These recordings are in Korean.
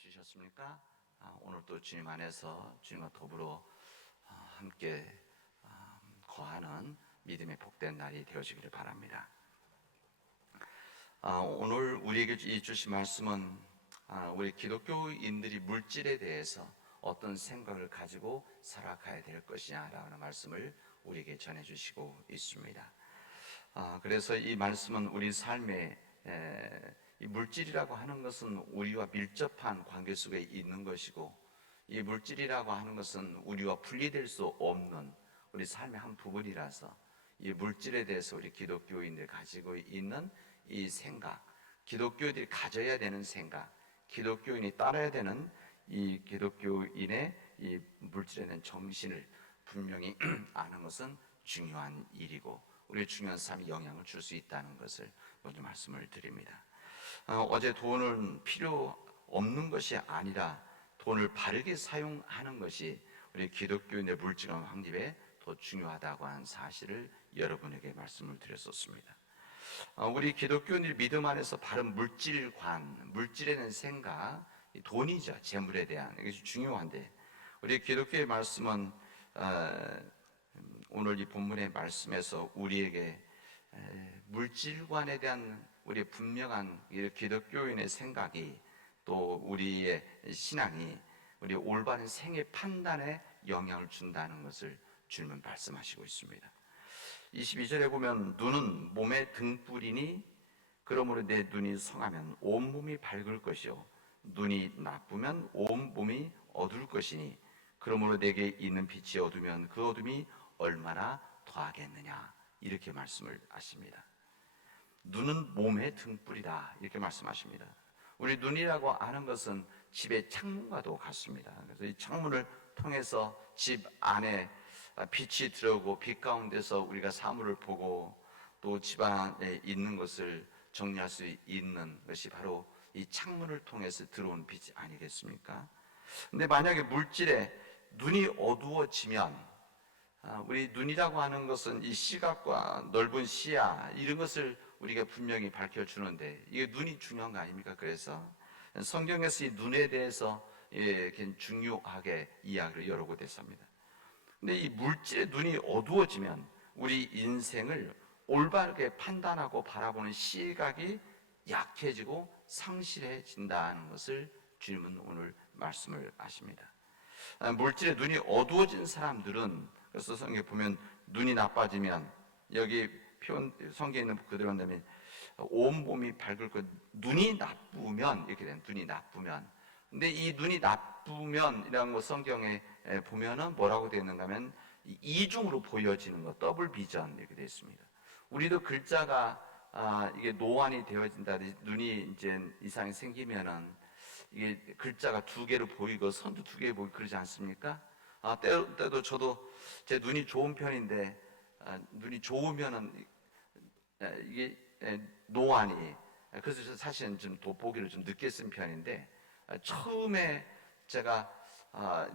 쉬셨습니까? 오늘 또 주님 안에서 주님과 더불어 함께 거하는 믿음의 복된 날이 되어지기를 바랍니다. 오늘 우리에게 주신 말씀은 우리 기독교인들이 물질에 대해서 어떤 생각을 가지고 살아가야 될 것이냐라는 말씀을 우리에게 전해주시고 있습니다. 그래서 이 말씀은 우리 삶에 이 물질이라고 하는 것은 우리와 밀접한 관계 속에 있는 것이고, 이 물질이라고 하는 것은 우리와 분리될 수 없는 우리 삶의 한 부분이라서 이 물질에 대해서 우리 기독교인들이 가지고 있는 이 생각, 기독교인들이 가져야 되는 생각, 기독교인이 따라야 되는 이 기독교인의 이 물질에 대한 정신을 분명히 아는 것은 중요한 일이고, 우리의 중요한 삶에 영향을 줄 수 있다는 것을 먼저 말씀을 드립니다. 어제 돈은 필요 없는 것이 아니라 돈을 바르게 사용하는 것이 우리 기독교인의 물질원 확립에 더 중요하다고 하는 사실을 여러분에게 말씀을 드렸었습니다. 우리 기독교인들이 믿음 안에서 바른 물질관, 물질에 대한 생각, 돈이죠. 재물에 대한, 이것이 중요한데, 우리 기독교의 말씀은 오늘 이 본문의 말씀에서 우리에게 물질관에 대한 우리의 분명한 기독교인의 생각이, 또 우리의 신앙이 우리 올바른 생애 판단에 영향을 준다는 것을 주님은 말씀하시고 있습니다. 22절에 보면 눈은 몸의 등불이니 그러므로 내 눈이 성하면 온몸이 밝을 것이요 눈이 나쁘면 온몸이 어두울 것이니 그러므로 내게 있는 빛이 어두면 그 어둠이 얼마나 더하겠느냐, 이렇게 말씀을 하십니다. 눈은 몸의 등불이다, 이렇게 말씀하십니다. 우리 눈이라고 하는 것은 집의 창문과도 같습니다. 그래서 이 창문을 통해서 집 안에 빛이 들어오고 빛 가운데서 우리가 사물을 보고 또 집 안에 있는 것을 정리할 수 있는 것이 바로 이 창문을 통해서 들어온 빛이 아니겠습니까? 근데 만약에 물질에 눈이 어두워지면, 우리 눈이라고 하는 것은 이 시각과 넓은 시야, 이런 것을 우리가 분명히 밝혀주는데, 이게 눈이 중요한 거 아닙니까? 그래서 성경에서 이 눈에 대해서 중요하게 이야기를 여러 곳에 했습니다. 근데 이 물질의 눈이 어두워지면 우리 인생을 올바르게 판단하고 바라보는 시각이 약해지고 상실해진다는 것을 주님은 오늘 말씀을 하십니다. 물질의 눈이 어두워진 사람들은, 그래서 성경에 보면 눈이 나빠지면, 여기 표현 성경에 있는 그대로 한다면 온몸이 밝을 것, 눈이 나쁘면, 이렇게 된, 눈이 나쁘면. 근데 이 눈이 나쁘면이라는 거 성경에 보면은 뭐라고 되어 있는가 하면 이중으로 보여지는 거, 더블 비전, 이렇게 되어 있습니다. 우리도 글자가 이게 노안이 되어진다, 눈이 이제 이상이 생기면은 이게 글자가 두 개로 보이고 선도 두 개 보이고 그러지 않습니까? 때도 저도 제 눈이 좋은 편인데, 눈이 좋으면은 이게 노안이, 그래서 사실은 좀 돋보기를 좀 늦게 쓴 편인데, 처음에 제가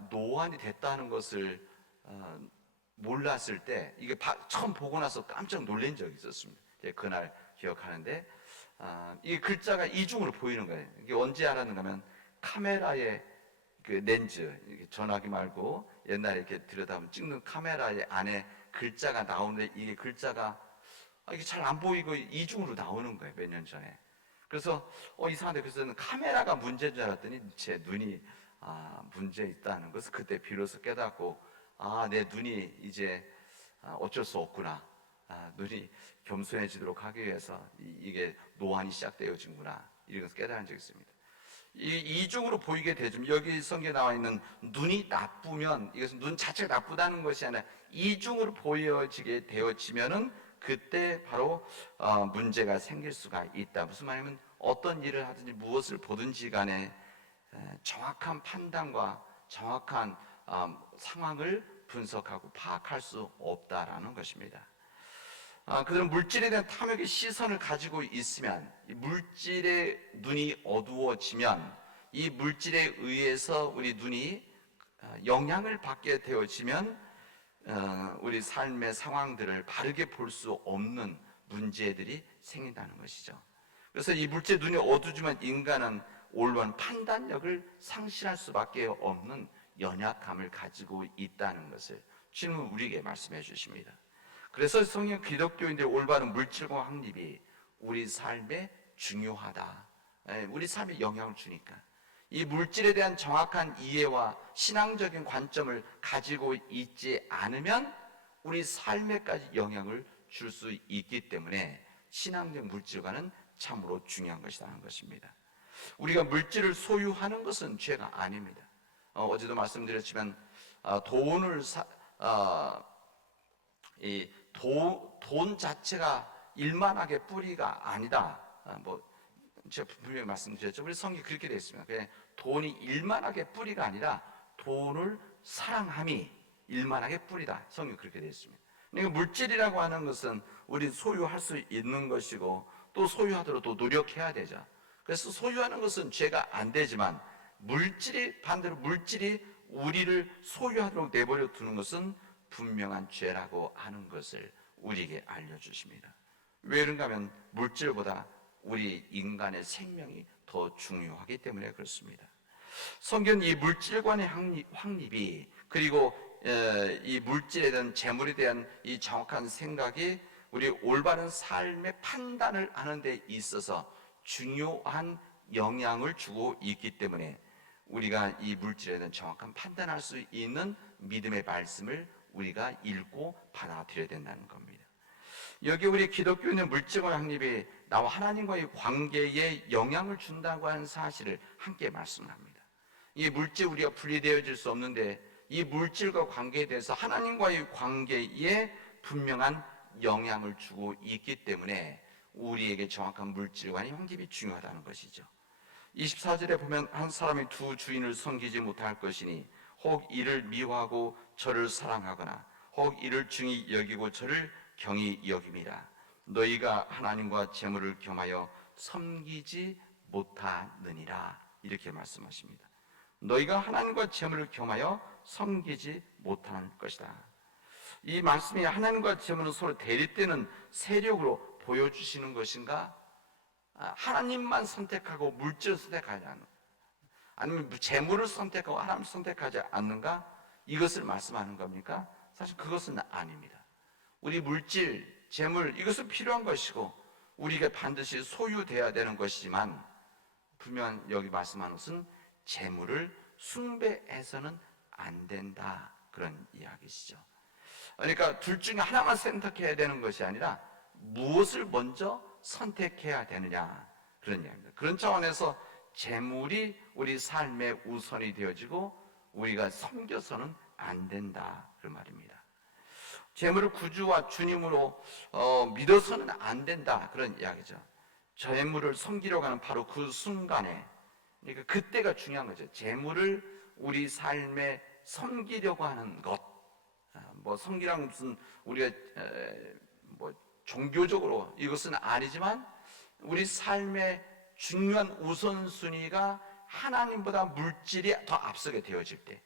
노안이 됐다는 것을 몰랐을 때, 이게 처음 보고 나서 깜짝 놀란 적이 있었습니다. 그날 기억하는데, 이게 글자가 이중으로 보이는 거예요. 이게 언제 알았는가 하면 카메라의 그 렌즈, 전화기 말고 옛날에 이렇게 들여다보면 찍는 카메라의 안에 글자가 나오는데, 이게 글자가 이게 잘 안 보이고 이중으로 나오는 거예요. 몇 년 전에. 그래서 이상한데, 그래서 카메라가 문제인 줄 알았더니 제 눈이 문제 있다는 것을 그때 비로소 깨닫고, 내 눈이 이제 어쩔 수 없구나, 눈이 겸손해지도록 하기 위해서 이게 노안이 시작되어진구나, 이런 것을 깨달은 적이 있습니다. 이중으로 보이게 되죠. 여기 성경에 나와 있는 눈이 나쁘면, 이것은 눈 자체가 나쁘다는 것이 아니라 이중으로 보여지게 되어지면은 그때 바로 문제가 생길 수가 있다. 무슨 말이냐면 어떤 일을 하든지 무엇을 보든지 간에 정확한 판단과 정확한 상황을 분석하고 파악할 수 없다라는 것입니다. 그들은 물질에 대한 탐욕의 시선을 가지고 있으면, 이 물질의 눈이 어두워지면, 이 물질에 의해서 우리 눈이 영향을 받게 되어지면 우리 삶의 상황들을 바르게 볼 수 없는 문제들이 생긴다는 것이죠. 그래서 이 물질의 눈이 어두워지면 인간은 올바른 판단력을 상실할 수밖에 없는 연약함을 가지고 있다는 것을 주님은 우리에게 말씀해 주십니다. 그래서 성경 기독교인들의 올바른 물질과 확립이 우리 삶에 중요하다. 우리 삶에 영향을 주니까 이 물질에 대한 정확한 이해와 신앙적인 관점을 가지고 있지 않으면 우리 삶에까지 영향을 줄 수 있기 때문에 신앙적 물질과는 참으로 중요한 것이라는 것입니다. 우리가 물질을 소유하는 것은 죄가 아닙니다. 어제도 말씀드렸지만 돈 자체가 일만하게 뿌리가 아니다. 제가 분명히 말씀드렸죠. 우리 성경이 그렇게 되어 있습니다. 돈이 일만하게 뿌리가 아니라 돈을 사랑함이 일만하게 뿌리다. 성경이 그렇게 되어 있습니다. 그러니까 물질이라고 하는 것은 우리 소유할 수 있는 것이고 또 소유하도록 또 노력해야 되죠. 그래서 소유하는 것은 죄가 안 되지만 반대로 물질이 우리를 소유하도록 내버려 두는 것은 분명한 죄라고 하는 것을 우리에게 알려주십니다. 왜 그런가 하면 물질보다 우리 인간의 생명이 더 중요하기 때문에 그렇습니다. 성경은 이 물질관의 확립이 그리고 이 물질에 대한 재물에 대한 이 정확한 생각이 우리 올바른 삶의 판단을 하는 데 있어서 중요한 영향을 주고 있기 때문에 우리가 이 물질에 대한 정확한 판단할 수 있는 믿음의 말씀을 우리가 읽고 받아들여야 된다는 겁니다. 여기 우리 기독교인의 물질과 확립이 나와 하나님과의 관계에 영향을 준다고 하는 사실을 함께 말씀합니다. 이 물질 우리가 분리되어질 수 없는데 이 물질과 관계에 대해서 하나님과의 관계에 분명한 영향을 주고 있기 때문에 우리에게 정확한 물질과의 확립이 중요하다는 것이죠. 24절에 보면 한 사람이 두 주인을 섬기지 못할 것이니 혹 이를 미워하고 저를 사랑하거나 혹 이를 중히 여기고 저를 경히 여김이라. 너희가 하나님과 재물을 겸하여 섬기지 못하느니라. 이렇게 말씀하십니다. 너희가 하나님과 재물을 겸하여 섬기지 못할 것이다. 이 말씀이 하나님과 재물은 서로 대립되는 세력으로 보여주시는 것인가? 하나님만 선택하고 물질을 선택하지 않는, 아니면 재물을 선택하고 하나님을 선택하지 않는가? 이것을 말씀하는 겁니까? 사실 그것은 아닙니다. 우리 물질, 재물 이것은 필요한 것이고 우리가 반드시 소유돼야 되는 것이지만 분명 여기 말씀하는 것은 재물을 숭배해서는 안 된다, 그런 이야기시죠. 그러니까 둘 중에 하나만 선택해야 되는 것이 아니라 무엇을 먼저 선택해야 되느냐, 그런 이야기입니다. 그런 차원에서 재물이 우리 삶의 우선이 되어지고 우리가 섬겨서는 안 된다, 그 말입니다. 재물을 구주와 주님으로 믿어서는 안 된다, 그런 이야기죠. 재물을 섬기려고 하는 바로 그 순간에, 그러니까 그때가 중요한 거죠. 재물을 우리 삶에 섬기려고 하는 것, 섬기라는 무슨 우리가 종교적으로 이것은 아니지만 우리 삶의 중요한 우선순위가 하나님보다 물질이 더 앞서게 되어질 때,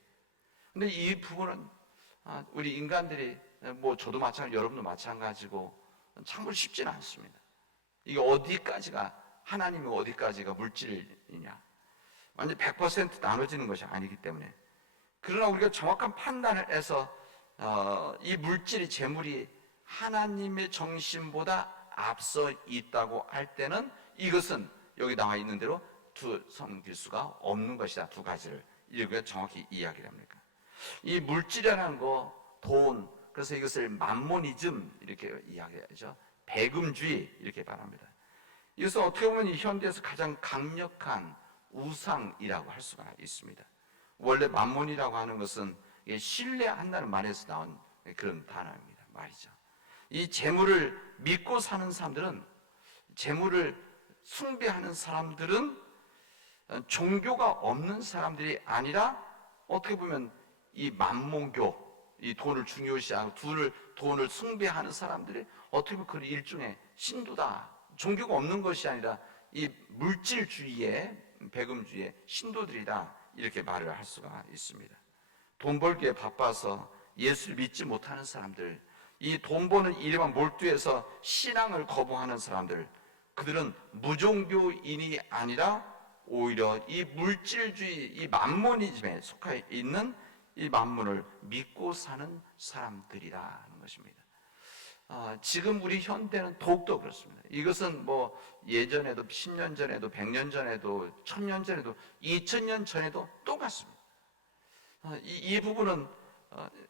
근데 이 부분은 우리 인간들이 저도 마찬가지, 여러분도 마찬가지고 참으로 쉽지는 않습니다. 이게 어디까지가 하나님이 어디까지가 물질이냐, 완전 100% 나눠지는 것이 아니기 때문에. 그러나 우리가 정확한 판단을 해서 이 물질이, 재물이 하나님의 정신보다 앞서 있다고 할 때는 이것은 여기 나와 있는 대로 섬길 수가 없는 것이다. 두 가지를 우리가 정확히 이야기를 합니까? 이 물질이라는 거, 돈, 그래서 이것을 맘모니즘 이렇게 이야기하죠. 배금주의 이렇게 말합니다. 이것은 어떻게 보면 이 현대에서 가장 강력한 우상이라고 할 수가 있습니다. 원래 맘몬이라고 하는 것은 신뢰한다는 말에서 나온 그런 단어입니다. 말이죠. 이 재물을 믿고 사는 사람들은, 재물을 숭배하는 사람들은 종교가 없는 사람들이 아니라 어떻게 보면 이 맘몬교, 이 돈을 중요시하고 돈을 숭배하는 사람들이 어떻게 보면 그 일종의 신도다. 종교가 없는 것이 아니라 이 물질주의의, 배금주의의 신도들이다, 이렇게 말을 할 수가 있습니다. 돈 벌기에 바빠서 예수를 믿지 못하는 사람들, 이 돈 버는 일에만 몰두해서 신앙을 거부하는 사람들, 그들은 무종교인이 아니라 오히려 이 물질주의, 이 만모니즘에 속해 있는 이 만물을 믿고 사는 사람들이라는 것입니다. 지금 우리 현대는 더욱더 그렇습니다. 이것은 뭐 예전에도 10년 전에도 100년 전에도 1000년 전에도 2000년 전에도 똑같습니다. 이 부분은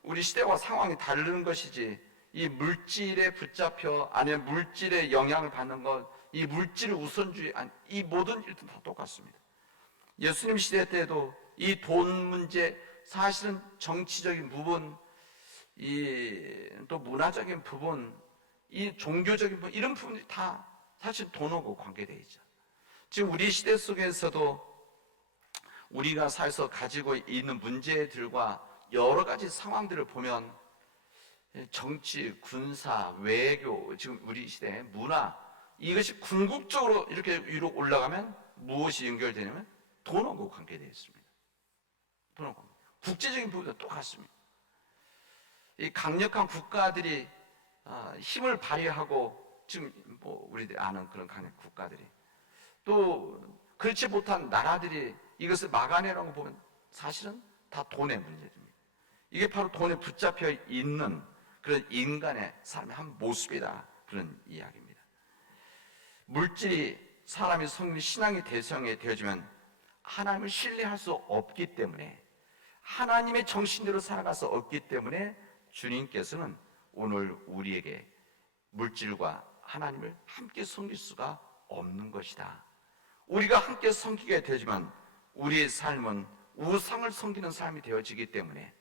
우리 시대와 상황이 다른 것이지, 이 물질에 붙잡혀 아니면 물질의 영향을 받는 것, 이 물질을 우선주의, 이 모든 일도 다 똑같습니다. 예수님 시대 때도 이 돈 문제, 사실은 정치적인 부분, 이 또 문화적인 부분, 이 종교적인 부분, 이런 부분이 다 사실 돈하고 관계되어 있죠. 지금 우리 시대 속에서도 우리가 살아서 가지고 있는 문제들과 여러 가지 상황들을 보면 정치, 군사, 외교, 지금 우리 시대 문화, 이것이 궁극적으로 이렇게 위로 올라가면 무엇이 연결되냐면 돈하고 관계되어 있습니다. 돈하고 국제적인 부분도 똑같습니다. 이 강력한 국가들이 힘을 발휘하고, 지금 뭐 우리들이 아는 그런 강력한 국가들이, 또 그렇지 못한 나라들이 이것을 막아내라는 거 보면 사실은 다 돈의 문제입니다. 이게 바로 돈에 붙잡혀 있는 그런 인간의 삶의 한 모습이다, 그런 이야기입니다. 물질이 사람의 성리, 신앙의 대상이 되어지면 하나님을 신뢰할 수 없기 때문에, 하나님의 정신대로 살아갈 수 없기 때문에 주님께서는 오늘 우리에게 물질과 하나님을 함께 섬길 수가 없는 것이다. 우리가 함께 섬기게 되지만 우리의 삶은 우상을 섬기는 삶이 되어지기 때문에,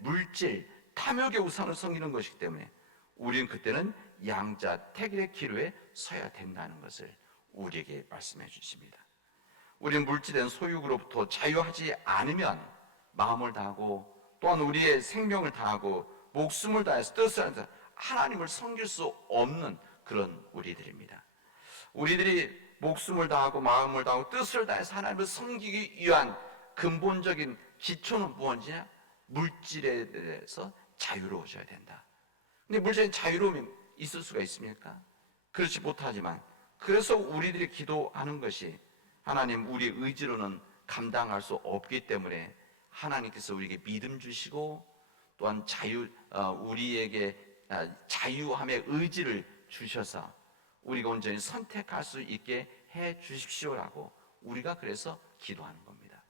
물질, 탐욕의 우상을 섬기는 것이기 때문에 우리는 그때는 양자 택일의 기로에 서야 된다는 것을 우리에게 말씀해 주십니다. 우리는 물질된 소유로부터 자유하지 않으면 마음을 다하고 또한 우리의 생명을 다하고 목숨을 다해서 뜻을 다해서 하나님을 섬길 수 없는 그런 우리들입니다. 우리들이 목숨을 다하고 마음을 다하고 뜻을 다해서 하나님을 섬기기 위한 근본적인 기초는 무엇이냐? 물질에 대해서 자유로워져야 된다. 근데 물질에 자유로움이 있을 수가 있습니까? 그렇지 못하지만, 그래서 우리들이 기도하는 것이, 하나님, 우리의 의지로는 감당할 수 없기 때문에 하나님께서 우리에게 믿음 주시고 또한 우리에게 자유함의 의지를 주셔서 우리가 온전히 선택할 수 있게 해 주십시오라고 우리가 그래서 기도하는 겁니다.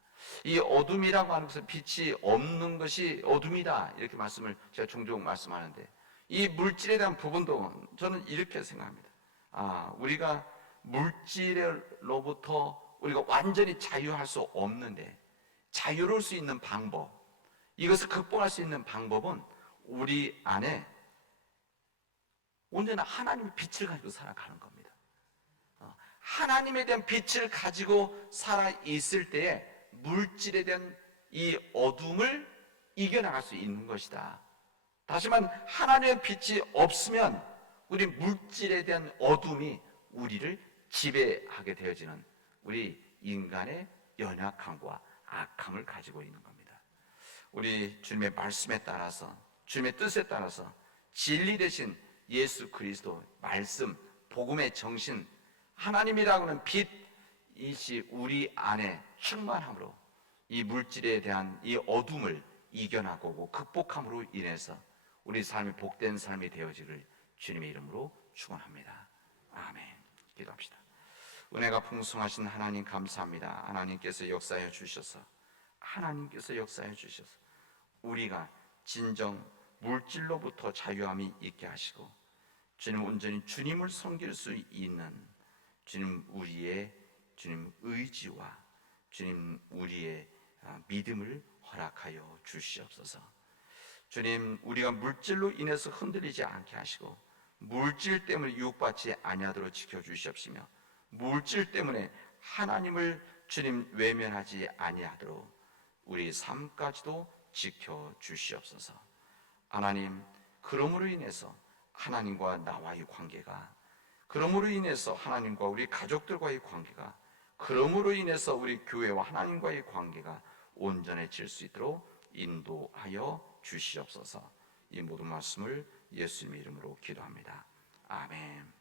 이 어둠이라고 하는 것은 빛이 없는 것이 어둠이다, 이렇게 말씀을 제가 종종 말씀하는데, 이 물질에 대한 부분도 저는 이렇게 생각합니다. 우리가 물질로부터 우리가 완전히 자유할 수 없는데, 자유로울 수 있는 방법, 이것을 극복할 수 있는 방법은 우리 안에 언제나 하나님의 빛을 가지고 살아가는 겁니다. 하나님에 대한 빛을 가지고 살아 있을 때에 물질에 대한 이 어둠을 이겨나갈 수 있는 것이다. 다시 말하면 하나님의 빛이 없으면 우리 물질에 대한 어둠이 우리를 지배하게 되어지는 우리 인간의 연약함과 악함을 가지고 있는 겁니다. 우리 주님의 말씀에 따라서, 주님의 뜻에 따라서 진리 대신 예수 그리스도 말씀, 복음의 정신, 하나님이라고 하는 빛이 우리 안에 충만함으로 이 물질에 대한 이 어둠을 이겨나가고 극복함으로 인해서 우리 삶이 복된 삶이 되어지를 주님의 이름으로 축원합니다. 아멘. 기도합시다. 은혜가 풍성하신 하나님 감사합니다. 하나님께서 역사해 주셔서 우리가 진정 물질로부터 자유함이 있게 하시고, 주님 온전히 주님을 섬길 수 있는 주님 의지와 주님 우리의 믿음을 허락하여 주시옵소서. 주님, 우리가 물질로 인해서 흔들리지 않게 하시고 물질 때문에 유혹받지 아니하도록 지켜주시옵시며, 물질 때문에 하나님을 주님 외면하지 아니하도록 우리 삶까지도 지켜주시옵소서. 하나님, 그러므로 인해서 하나님과 나와의 관계가, 그러므로 인해서 하나님과 우리 가족들과의 관계가, 그러므로 인해서 우리 교회와 하나님과의 관계가 온전해질 수 있도록 인도하여 주시옵소서. 이 모든 말씀을 예수님의 이름으로 기도합니다. 아멘.